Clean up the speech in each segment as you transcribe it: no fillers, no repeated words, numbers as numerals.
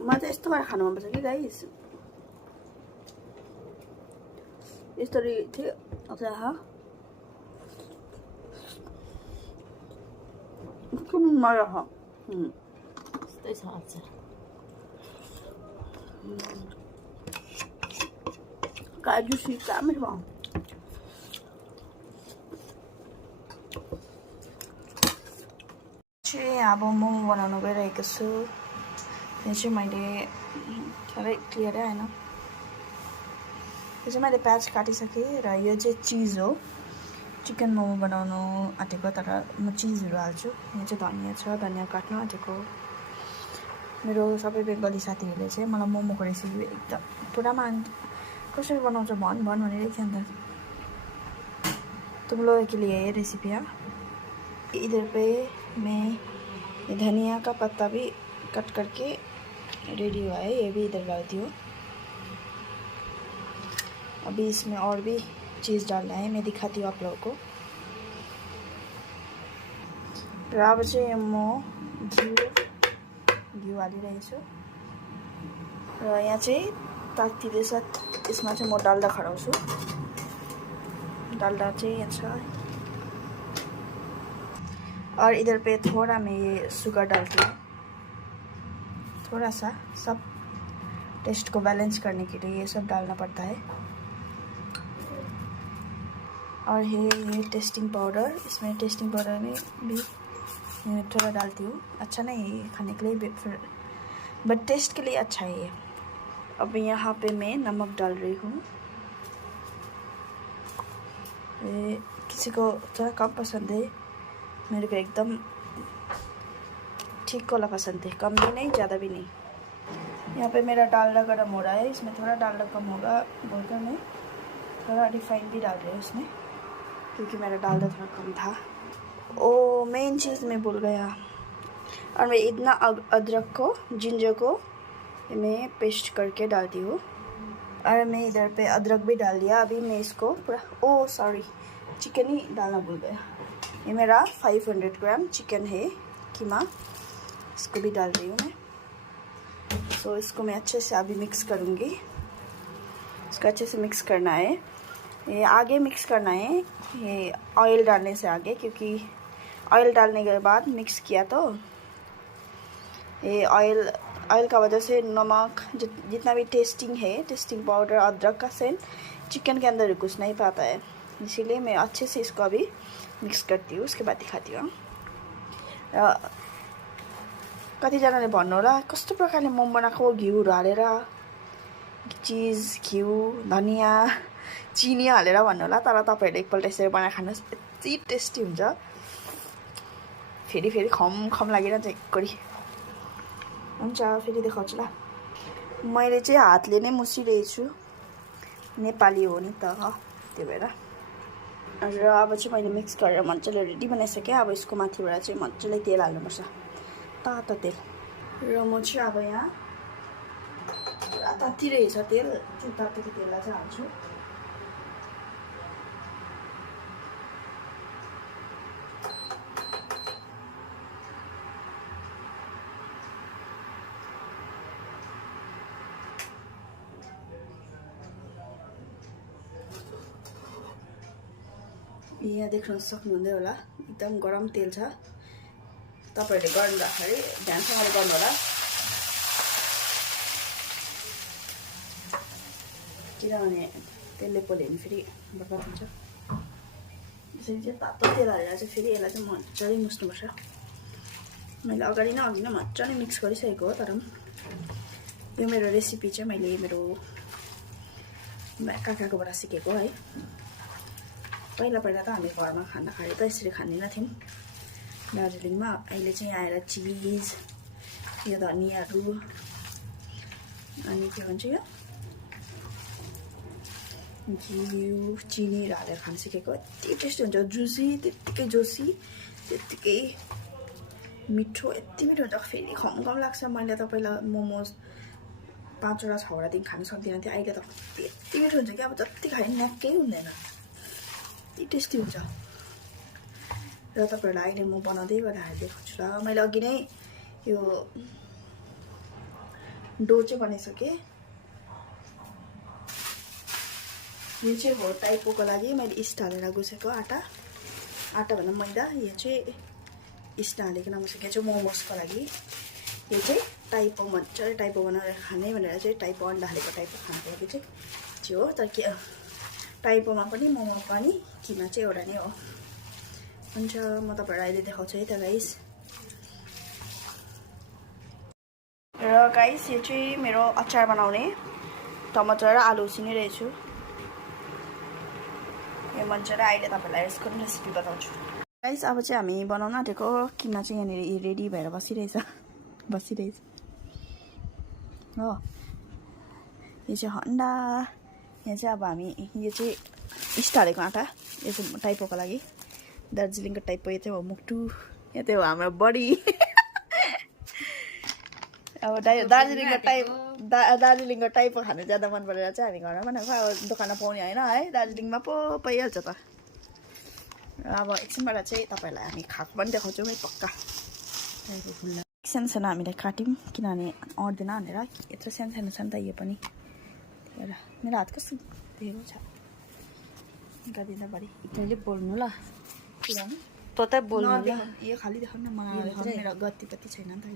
मलाई चाहिँ यस्तो गरेर खानु मनपर्छ कि गाइस यसरी थियो अझ कुन मजा छ यस्तै छ अचार काजु सिक्का मिठो चाहिँ अब मोमो बनाउनु गइरहेको छु यो चाहिँ मैले थोरै क्लियरै आएन यो चाहिँ मैले प्याज काटिसकेँ र यो चाहिँ चिज हो चिकन मोमो बनाउनु आँटेको तर म चिजहरू हाल्छु यो चाहिँ धनियाँ छ धनियाँ काट्नु आँटेको मेरो सबै बेङ्गली साथीहरूले चाहिँ मलाई मोमोको रेसिपी एकदम पुरामा कसरी बनाउँछ भन भनिरहेको थियो अन्त तुम लोगों के लिए ये रेसिपी है इधर पे मैं धनिया का पत्ता भी कट करके रेडी हुआ है ये भी इधर डालती हूँ अभी इसमें और भी चीज़ डालना है मैं दिखाती हूँ आप लोगों को र अब चाहिँ म घिउ हालिरहेको छु र यहाँ चाहिँ तातिँदैछ यसमा चाहिँ म डाल्डा खराउँछु डालडा चाहिए अच्छा और इधर पे थोड़ा मैं ये शुगर डालती हूँ थोड़ा सा सब टेस्ट को बैलेंस करने के लिए ये सब डालना पड़ता है और ये टेस्टिंग पाउडर इसमें टेस्टिंग पाउडर में भी थोड़ा डालती हूँ अच्छा नहीं है खाने के लिए फिर बट टेस्ट के लिए अच्छा है ये अब यहाँ पे मैं नमक डाल रही हूँ किसी को थोड़ा कम पसंद है मेरे को एकदम ठीक वाला पसंद है कम भी नहीं ज़्यादा भी नहीं यहाँ पे मेरा डालडा गर्म हो रहा है इसमें थोड़ा डालडा कम होगा बोलकर मैं थोड़ा रिफाइन भी डाल रही हूँ इसमें क्योंकि मेरा डालडा थोड़ा कम था ओ मेन चीज़ मैं भूल गया और मैं इतना अदरक को जिंजर को मैं पेस्ट करके डालती हूँ और मैं इधर पे अदरक भी डाल दिया अभी मैं इसको पूरा ओ सॉरी चिकन ही डालना भूल गया ये मेरा 500 ग्राम चिकन है कीमा इसको भी डाल रही हूँ मैं सो इसको मैं अच्छे से अभी मिक्स करूँगी इसको अच्छे से मिक्स करना है ये आगे मिक्स करना है ये ऑयल डालने से आगे क्योंकि ऑयल डालने के बाद मिक्स किया तो ये ऑयल का वजह से नमक जितना भी टेस्टिंग है टेस्टिंग पाउडर अदरक का सेंट चिकन के अंदर घुस नहीं पाता है इसीलिए मैं अच्छे से इसको अभी मिक्स करती हूँ उसके बाद दिखाती हूँ कतिजनाले भन्नु होला कस्तो प्रकारले मोमो बनाएको घिउहरू हालेर चिज घिउ धनियाँ चिनी हालेर भन्नु होला तर तपाईहरुले एकपल्ट यसरी बनाएर खानुहोस् यति टेस्टी हुन्छ फेरि फेरि खम खम लागिरहन्छ एककोरी हुन्छ फेरि देखाउँछु ल मैले चाहिँ हातले नै मुसिरहेको छु नेपाली हो नि त त्यो भएर र अब चाहिँ मैले मिक्स गरेर मजाले रेडी बनाइसकेँ अब यसको माथिबाट चाहिँ मजाले तेल हाल्नुपर्छ तातो तेल र म चाहिँ अब यहाँ पुरा तातिरहेछ तेल त्यो तातेको तेललाई चाहिँ हाल्छु यहाँ देख्न सक्नुहुँदै होला एकदम गरम तेल छ तपाईहरुले गर्दाखेरि ध्यानसँगले गर्नु होला किनभने तेलले पोल्यो भने फेरि बर्बाद हुन्छ यसरी चाहिँ तातो तेल हालेर चाहिँ फेरि यसलाई चाहिँ मजाले मुस्नुपर्छ मैले अगाडि नै मजाले मिक्स गरिसकेको हो तर यो मेरो रेसिपी चाहिँ मैले मेरो काकाकोबाट सिकेको है पहिला पहिला त हामी घरमा खाना खाए त यसरी खाँदैन थियौं दार्जिलिङमा अहिले चाहिँ आएर चिज यो धनियाहरू अनि के भन्छ यो घिउ चिनी हालेर खान सिकेको यति टेस्टी हुन्छ जुसी त्यतिकै जोसी त्यतिकै मिठो यति मिठो हुन्छ फेरि खम लाग्छ मैले त पहिला मोमोज 5 वटा 6 वटा दिन खान सक्दिनँ थिएँ अहिले त यति मिठो हुन्छ कि अब जति खाए न्याक्कै हुँदैन यति टेस्टी हुन्छ र तपाईहरुलाई अहिले म बनाउँदै गरेर देखाउँछु ल मैले अघि नै यो डो चाहिँ बनाइसकेँ। यो चाहिँ हो टाइपोको लागि मैले इस्ट हालेर गुसेको आटा भन्दा मैदा। यो चाहिँ इस्ट हालेको नगुसेको चाहिँ मोमोसको लागि। यो चाहिँ टाइपो मजाले टाइपो बनाएर खाने भनेर चाहिँ टाइपो अन्डा हालेको टाइपो खानको लागि चाहिँ हो। तर के टाइपोमा पनि मोमो पनि किमा चाहिँ एउटा नै हो। हुन्छ म तपाईँहरूलाई अहिले देखाउँछु है त गाइस। र गाइस यो चाहिँ मेरो अचार बनाउने टमाटर र आलु उसिनिरहेछु। यो मजाले अहिले तपाईँलाई यसको रेसिपी बताउँछु। गाइस अब चाहिँ हामी बनाउन आँटेको किमा चाहिँ यहाँनिर रेडी भएर बसिरहेछ हो। यो चाहिँ हन्डा। यहाँ चाहिँ अब हामी यो चाहिँ इस्ट हालेको आँटा। यो चाहिँ टाइपोको लागि दार्जिलिङको टाइपो। यो चाहिँ हो मुक्टु। यो चाहिँ हो हाम्रो बडी। अब दार्जिलिङको टाइपो खानु ज्यादा मन परेर चाहिँ हामी घरमा बनाएको। अब दोकानमा पाउने होइन है, दार्जिलिङमा पो पाइहाल्छ त। अब एकछिनबाट चाहिँ तपाईँहरूलाई हामी खाएको पनि देखाउँछौँ है पक्का। सानो हामीले काट्यौँ किनभने अट्दैन भनेर। यत्रो सानो छ नि त यो पनि। त्यही भएर मेरो हात कस्तो धेरै छ गादिँदा बढी। तैँले बोल्नु ल, किनभने तँ त बोल्नु ल। यो खालि देखाउनु न, मलाई मेरो गति कति छैन नि त।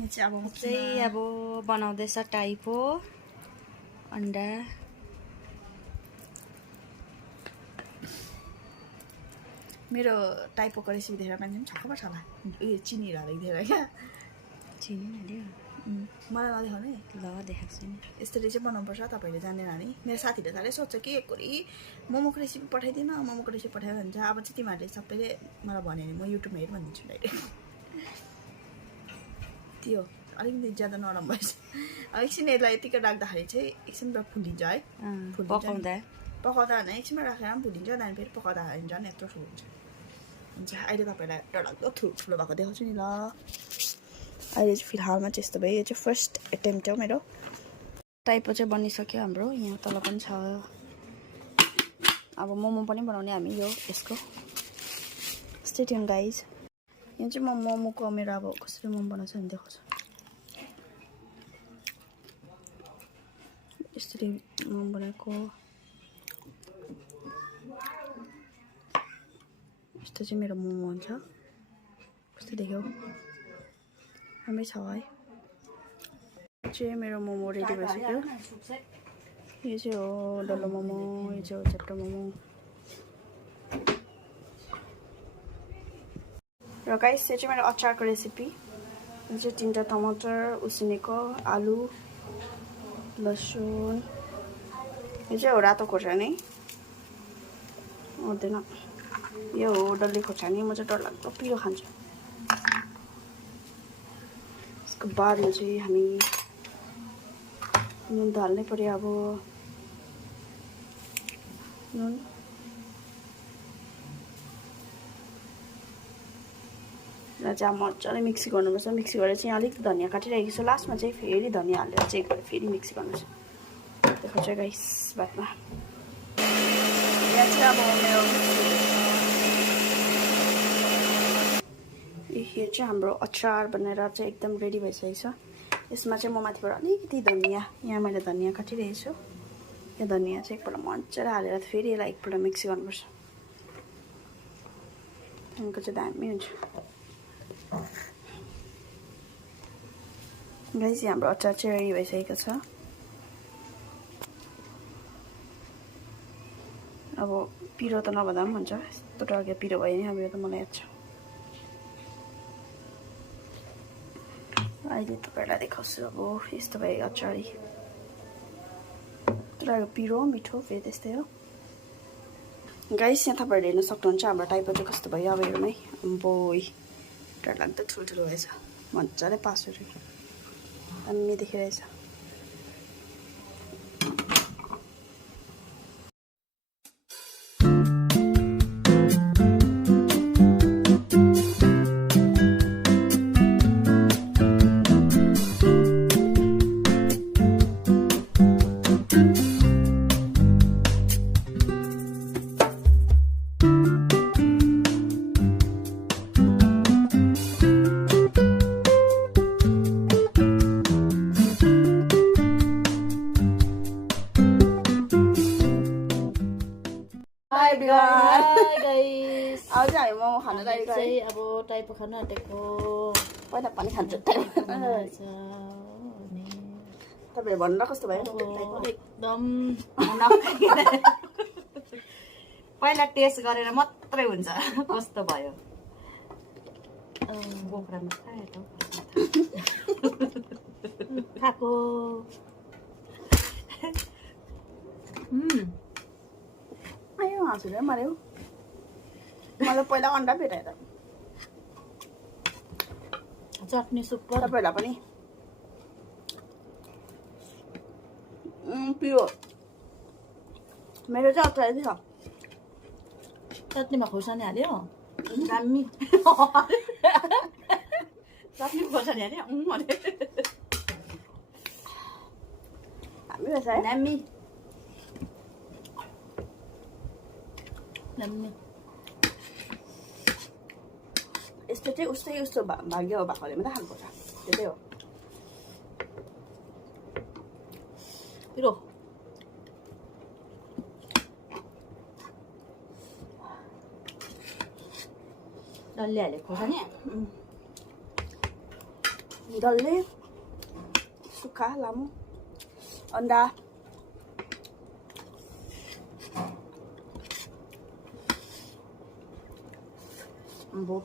यो चाहिँ अब बनाउँदैछ टाइपो अन्डा। मेरो टाइपोको रेसिपी देखेर मान्छे पनि छक्क पर्छ होला। उयो चिनीहरू हालेको दिएर क्या। चिनी हाल्यो मलाई नदेखाउने ल, देखाएको छैन। यसरी चाहिँ बनाउनुपर्छ, तपाईँहरूले जानेन भने। मेरो साथीहरूले साह्रै सोध्छ कि एकचोटि मोमोको रेसिपी पठाइदिन, मोमोको रेसिपी पठायो भन्छ। अब चाहिँ तिमीहरूले सबैले मलाई भन्यो भने म युट्युबमा हेर भनिदिन्छु डाइरेक्ट। त्यो अलिकति ज्यादा नरम भएछ। अब एकछिन यसलाई यतिकै राख्दाखेरि चाहिँ एकछिन फुलिन्छ है। पकाउँदा होइन, एकछिनमा राखेर पनि फुलिन्छ। त्यहाँदेखि फेरि पकाउँदा झन् यत्रो ठुलो हुन्छ। हुन्छ अहिले तपाईँलाई डरलाग्दो ठुलो भएको देखाउँछु नि ल। अहिले चाहिँ फिलहालमा चाहिँ यस्तो भयो। यो चाहिँ फर्स्ट एटेम्प्ट हो मेरो। टाइपो चाहिँ बनिसक्यो हाम्रो। यहाँ तल पनि छ। अब मोमो पनि बनाउने हामी यो यसको। Stay tune guys. यहाँ चाहिँ म मोमोको मेरो अब कसरी मोमो बनाउँछ भने देखाउँछु। यसरी मोमो बनाएको। यस्तो चाहिँ मेरो मोमो हुन्छ। कस्तो देख्यो, राम्रै छ है। चाहिँ मेरो मोमो रेडी भइसक्यो। यो चाहिँ हो डल्लो मोमो, यो चाहिँ हो चट्टो मोमो। र गाइस यो चाहिँ मेरो अचारको रेसिपी। यो चाहिँ 3टा टमाटर उसिनेको, आलु, लसुन। यो चाहिँ हो रातो खोर्सानी, हुँदैन। यो हो डल्ले खोर्सानी। म चाहिँ डरलाग्दो पिरो खान्छु। यसको बादमा चाहिँ हामी नुन त हाल्नै पर्यो। अब नुन, र चाहिँ अब मजाले मिक्सी गर्नुपर्छ। मिक्सी गरेर चाहिँ अलिक धनियाँ काटिरहेको छु। लास्टमा चाहिँ फेरि धनियाँ हालेर चेक गरेर फेरि मिक्सी गर्नुपर्छ। देखाउँछु गाइस बादमा। यहाँ चाहिँ अब मेरो यो चाहिँ हाम्रो अचार बनेर चाहिँ एकदम रेडी भइसकेको छ। यसमा चाहिँ म माथिबाट अलिकति धनियाँ, यहाँ मैले धनियाँ काटिरहेको छु। यो धनियाँ चाहिँ एकपल्ट मजाले हालेर फेरि यसलाई एकपल्ट मिक्सी गर्नुपर्छ। त्यहाँदेखिको चाहिँ दामी हुन्छ। गाइस हाम्रो अचार चाहिँ रेडी भइसकेको छ। अब पिरो त नभन्दा पनि हुन्छ। यस्तो टर्के पिरो भयो नि अब यो त मलाई याद छ। अहिले तपाईँहरूलाई देखाउँछु। अब यस्तो भयो अचार। तर पिरो मिठो फेरि त्यस्तै हो। गाइस यहाँ तपाईँहरूले हेर्न सक्नुहुन्छ हाम्रो टाइपो चाहिँ कस्तो भयो। अब हेर्नु है, बोइ डरलाग्दो ठुल्ठुलो भएछ। मजाले पासहरू दामी देखिरहेछ। आज हामी मोमो खान लागेको है चाहिँ अब टाइपो खानु आँटेको पहिला पनि खान्छ तपाईहरु भन्नु कस्तो भयो एकदम पहिला टेस्ट गरेर मात्रै हुन्छ कस्तो भयो बोक्रामा खाए त खाएको आयो हाँसुले मार्यो मलाई पहिला अन्डा भेटाएर चटनी सुपर तपाईहरुलाई पनि पिरो मेरो चाहिँ अचार छ चटनीमा खोर्सानी हाल्यो दामी चटनी खोर्सानी हाल्यो हामी रहेछ है दामी दामी यस्तो चाहिँ उस्तै भाग्य हो भएकोले मात्रै खानुपर्छ त्यतै हो पिरो डल्ले हाल्यो खोर्सानी डल्ले सुक्खा लामो अन्डा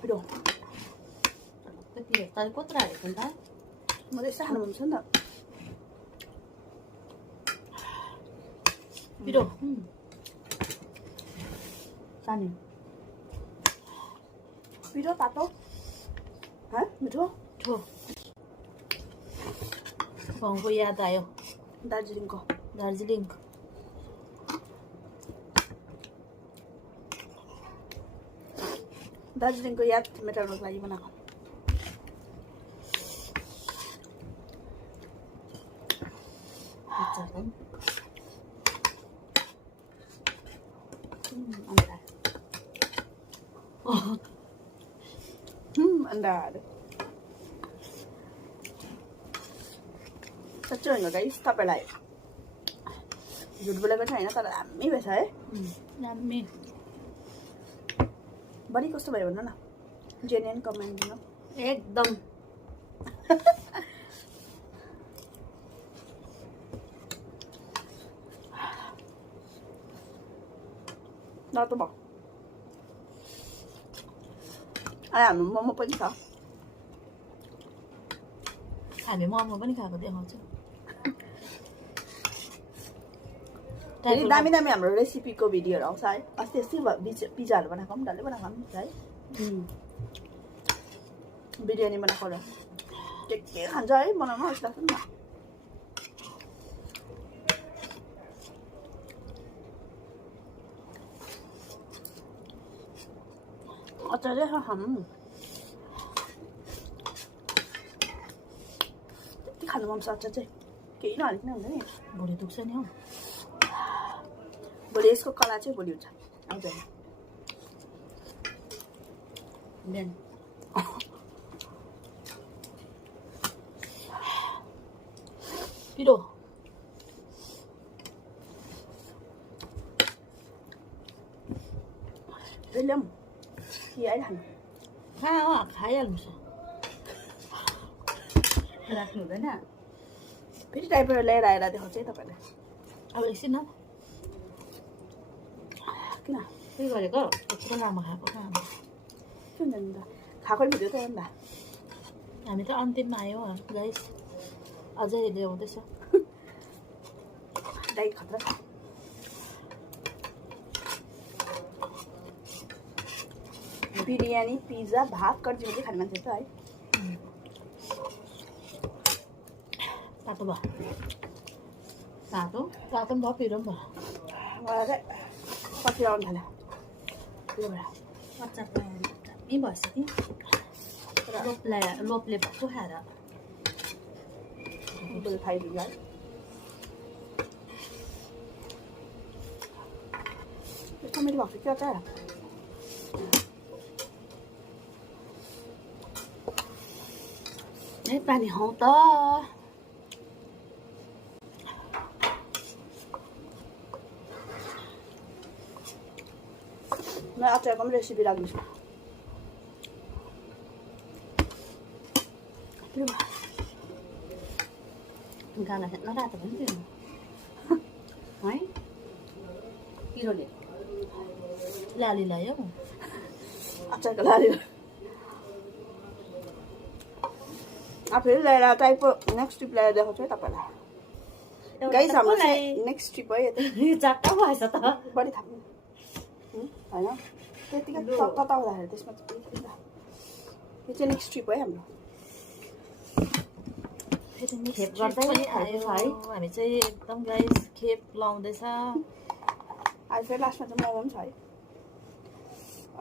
पिरो तैँले कत्रो हालेको नि त मलाई यस्तो खानु मन छ नि त पिरो पानी पिरो तातो मिठो ठो गाउँको याद आयो दार्जिलिङको दार्जिलिङ दार्जिलिङको याद मेटाउनको लागि बनाएको अन्डाहरू साँच्चै होइन गाइस तपाईँलाई झुट बोलेको छ होइन तर दामी भएछ है दामी बडी कस्तो भयो भन्नु न जेन्युन कमेन्ट दिनु एकदम नतो भयो हाम्रो मोमो पनि छ हामी मोमो पनि खाएको देखाउँछु दामी दामी हाम्रो रेसिपीको भिडियोहरू आउँछ है अस्ति पिज्जाहरू बनाएको पनि डल्लै बनाएको पनि है बिरयानी बनाएको के खान्छ है बनाउनु जस्तो लाग्छ नि त अचार त्यति खानु मन छ अचार चाहिँ केही नहालिकन हुन्छ नि भुँडी दुख्छ नि हौ भोलि यसको कला चाहिँ भोलि हुन्छ आउँछ बिहान पिरो William, कि आइरहनु खाइहाल्नु छ राख्नु हुँदैन फेरि टाइपबाट ल्याएर आएर देखाउँछ है तपाईँलाई अब एकछिन न किन के गरेको यत्रो लामो खाएको के हुन्छ नि त खाएको भिडियो त अन्त हामी त अन्तिममा आयो गाइस अझै ल्याउँदैछ डाइट खतरा छ बिरयानी पिज्जा भात कति बजी खाने मान्छे छ है तातो भयो तातो तातो पनि भयो पिरो पनि भयो मलाई चाहिँ कति आउनु थाल्यो त्यो भएर अचार दामी भएछ कि लोपले भएको खाएर बोल खाइदिन्छ है यस्तो मेरो भएको के अचार ए पानी खाउँ त अचारको पनि रेसिपी राख्दैछु। गाना खेल्न रातो पनि थियो है पिरोले लाली लायो अचारको लाली फेरि ल्याएर टाइपको नेक्स्ट ट्रिप ल्याएर देखाउँछु है तपाईँलाई। गाइस हाम्रो नेक्स्ट ट्रिप है यतै चारवटा भएछ त बढी थाप्नु होइन त्यतिकै तताउँदाखेरि त्यसमा यो चाहिँ नेक्स्ट ट्रिप है हाम्रो। खेप गर्दै पनि आयो है हामी चाहिँ एकदम गाइस खेप लाउँदैछ। आज फेरि लास्टमा चाहिँ मोमो पनि छ है।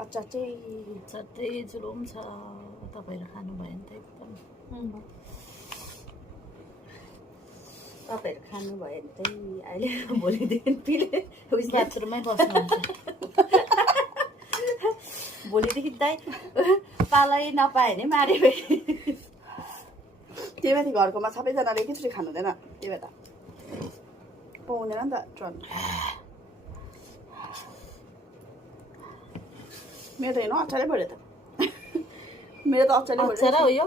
अचार चाहिँ चट्टै जुलुम छ तपाईँहरू खानुभयो भने त एकदम तपाईँहरू खानुभयो भने चाहिँ अहिले भोलिदेखि पिले बाथरुममै बस्नुहुन्छ भोलिदेखि दाइ पालै नपायो भने मारे त्यही माथि घरकोमा सबैजनाले एकैचोटि खानु हुँदैन त्यही भएर पाउँदैन नि त ट्रन। मेरो त हेर्नु अचारै पऱ्यो त मेरो त अचारै पऱ्यो। अचार हो यो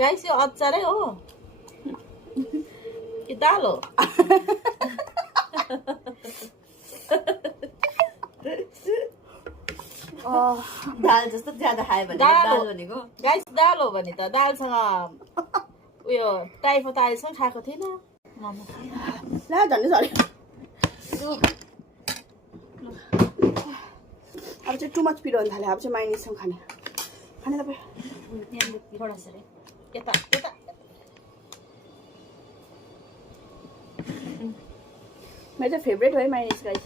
गाइस यो अचारै हो कि दाल हो? दाल जस्तो ज्यादा खायो भने दाल भनेको गाइस दाल हो भने त दालसँग उयो टाइफो त अहिलेसम्म खाएको थिएन मोमो ला झन्डै झऱ्यो। अब चाहिँ टु मच पिरो हुन थाल्यो। अब चाहिँ माइनिससँग खाने तपाईँ यता यता मेरो चाहिँ फेभरेट हो है माइनिस गाइस।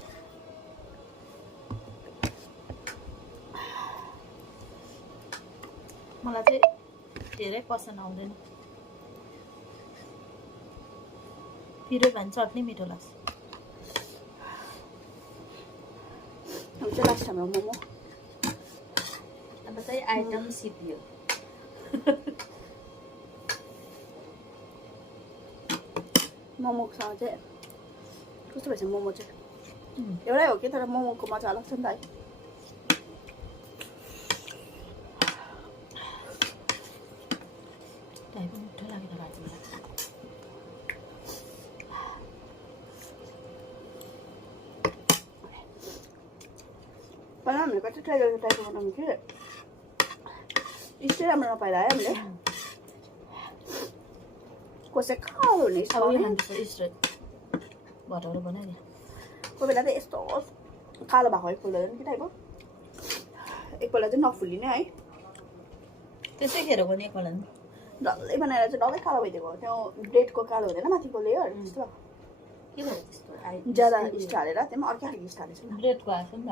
मलाई चाहिँ धेरै पसन्द आउँदैन पिरो भन्छ चट्नी मिठो लाग्छ। अब चाहिँ लास्ट हाम्रो मोमो अब चाहिँ आइटम सिपियो मोमोसँग चाहिँ कस्तो भएछ मोमो चाहिँ एउटै हो कि तर मोमोको मजा अलग छ नि त है। मिठो लाग्यो भाजी मलाई पहिला हामीले कति ट्राई गरेको टाइपको बनाउनु कि यस्तै राम्रो नपाएर है हामीले कसै कालो हुने भटौरो बनाइदियो कोही बेला त यस्तो कालो भएको फुल्दैन कि टाइपको एकपल्ट चाहिँ नफुल्लिने है त्यसै खेर पनि एकपल्ट डल्लै बनाएर चाहिँ डल्लै कालो भइदिएको त्यो ब्रेडको कालो हुँदैन माथिको लेयर त्यस्तो के भयो त्यस्तो ज्यादा इस्ट हालेर त्यहाँ अर्कै खालको इस्ट हालेछ नि ब्रेडको हाल्छ नि त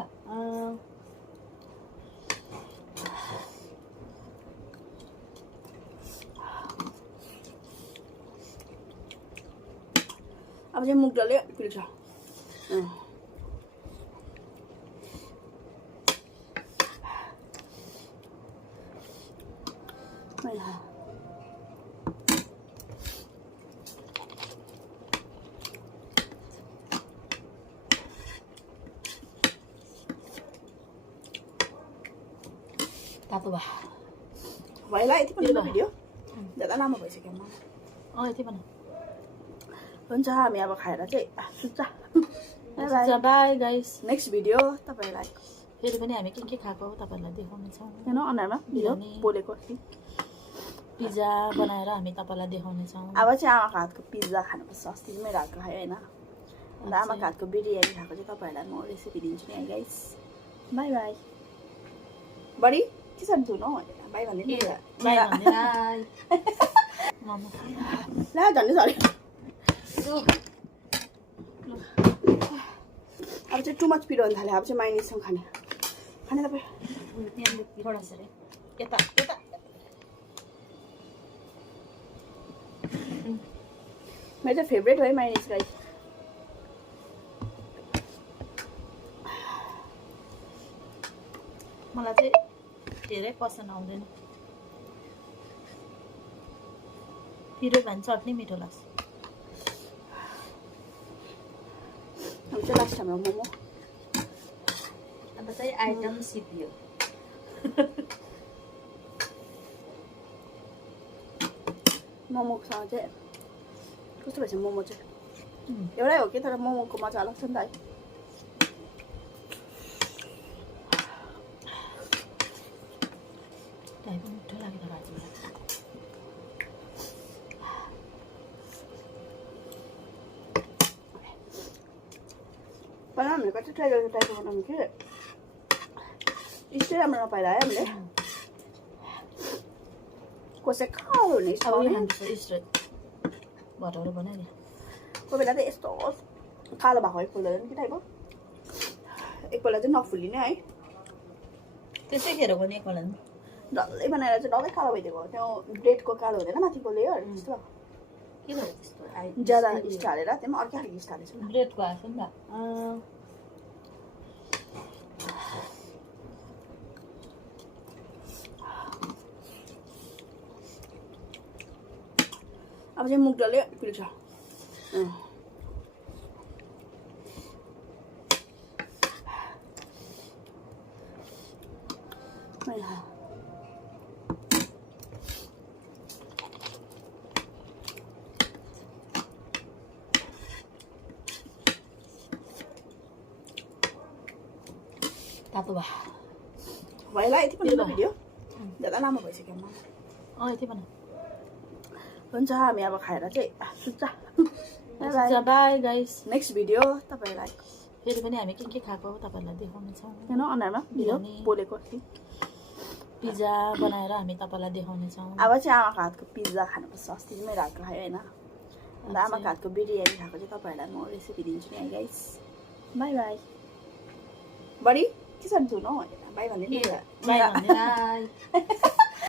अब चाहिँ मुग डल्लै पिल्छ तातो भा भइला यति पनि भिडियो ज्यादा लामो भइसक्यो यति पनि हुन्छ हामी अब खाएर चाहिँ सुत्छ बाई गाइस नेक्स्ट भिडियो तपाईँलाई फेरि पनि हामी के खाएको तपाईँहरूलाई देखाउनेछौँ हेर्नु अनुहारमा बोलेको पिज्जा बनाएर हामी तपाईँलाई देखाउनेछौँ। अब चाहिँ आमाको हातको पिज्जा खानुपर्छ अस्ति मेरो हातको खायो होइन अन्त आमाको हातको बिरयानी खाएको चाहिँ तपाईँहरूलाई म रेसिपी दिन्छु नि है गाइस। बाई बाई बडी के छ धुनु बाई भन्दै ला झन्डै झऱ्यो। अब चाहिँ टु मच पिरो हुन थाल्यो। अब चाहिँ माइनिससँग खाने तपाईँ यता यता मेरो चाहिँ फेभरेट हो है माइनिस गाइस। मलाई चाहिँ धेरै पसन्द आउँदैन पिरो भन्छ चट्नी मिठो लाग्छ। अब चाहिँ लास्ट हाम्रो मोमो अन्त चाहिँ आइटम सिपियो मोमोसँग चाहिँ कस्तो रहेछ मोमो चाहिँ एउटै हो कि तर मोमोको मजा लाग्छ नि त है टाइ पनि मिठो लाग्यो त भाजीलाई पहिला हामीले कति ट्राई गरेको टाइपको बनाउनु कि यस्तै राम्रो नपाएर है हामीले कसै कालो हुने अब यो हान्डो स्ट्रेट भटौरो बनाइदियो कोही बेला चाहिँ यस्तो कालो भएको एकपल्ट कि टाइपको एकपल्ट चाहिँ नफुलिने है त्यसै खेर पनि एकपल्ट डल्लै बनाएर चाहिँ डल्लै कालो भइदिएको त्यो ब्रेडको कालो हुँदैन माथिको लेयर त्यस्तो के भयो त्यस्तो ज्यादा इस्ट हालेर त्यो पनि अर्कै खालको इस्ट हालेछ ब्रेडको आएको नि त अब चाहिँ मुग डल्लै पिल्छ तातो भा भइला यति पनि भिडियो ज्यादा लामो भइसक्यो म यति भन हुन्छ हामी अब खाएर चाहिँ सुत्छ बाई गाइस नेक्स्ट भिडियो तपाईँलाई फेरि पनि हामी के खाएको तपाईँहरूलाई देखाउनेछौँ हेर्नु अनुहारमा भिडियो बोलेको पिज्जा बनाएर हामी तपाईँलाई देखाउनेछौँ अब चाहिँ आमाको हातको पिज्जा खानुपर्छ अस्ति चाहिँ मेरो हातको खायो होइन अन्त आमाको हातको बिरयानी खाएको चाहिँ तपाईँहरूलाई म रेसिपी दिन्छु नि है गाइस बाई बाई बडी के छ धुनु बाई भन्ने बाई